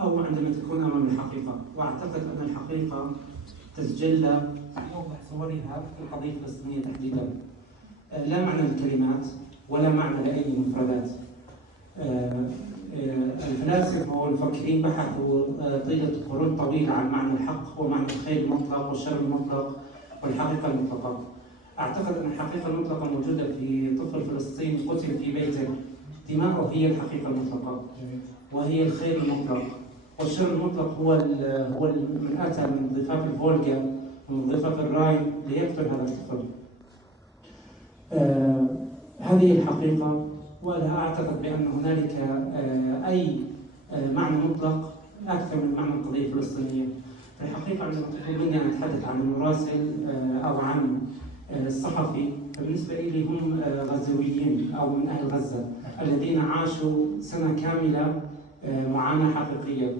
أو عندما تكون أمام الحقيقة. وأعتقد أن الحقيقة تتجلى في أوضح صورها في القضية الفلسطينية تحديدا. لا معنى للكلمات ولا معنى لأي مفردات. الفلاسفة والمفكرين بحثوا طيلة قرون طويلة عن معنى الحق ومعنى الخير المطلق والشر المطلق والحقيقة المطلقة. أعتقد أن الحقيقة المطلقة موجودة في طفل فلسطيني قتل في بيته، دماؤه هي الحقيقة المطلقة وهي الخير المطلق، والشر المطلق هو من أتى من ضفاف الفولغا ومن ضفاف الراين ليقتل هذا الطفل. هذه الحقيقة، ولا أعتقد بأن هنالك أي معنى مطلق أكثر من معنى القضية الفلسطينية. في الحقيقة عندما تطلب مني أن أتحدث عن المراسل أو عن الصحفي، فبالنسبة لي هم غزاويين أو من أهل غزة الذين عاشوا سنة كاملة معاناة حقيقية.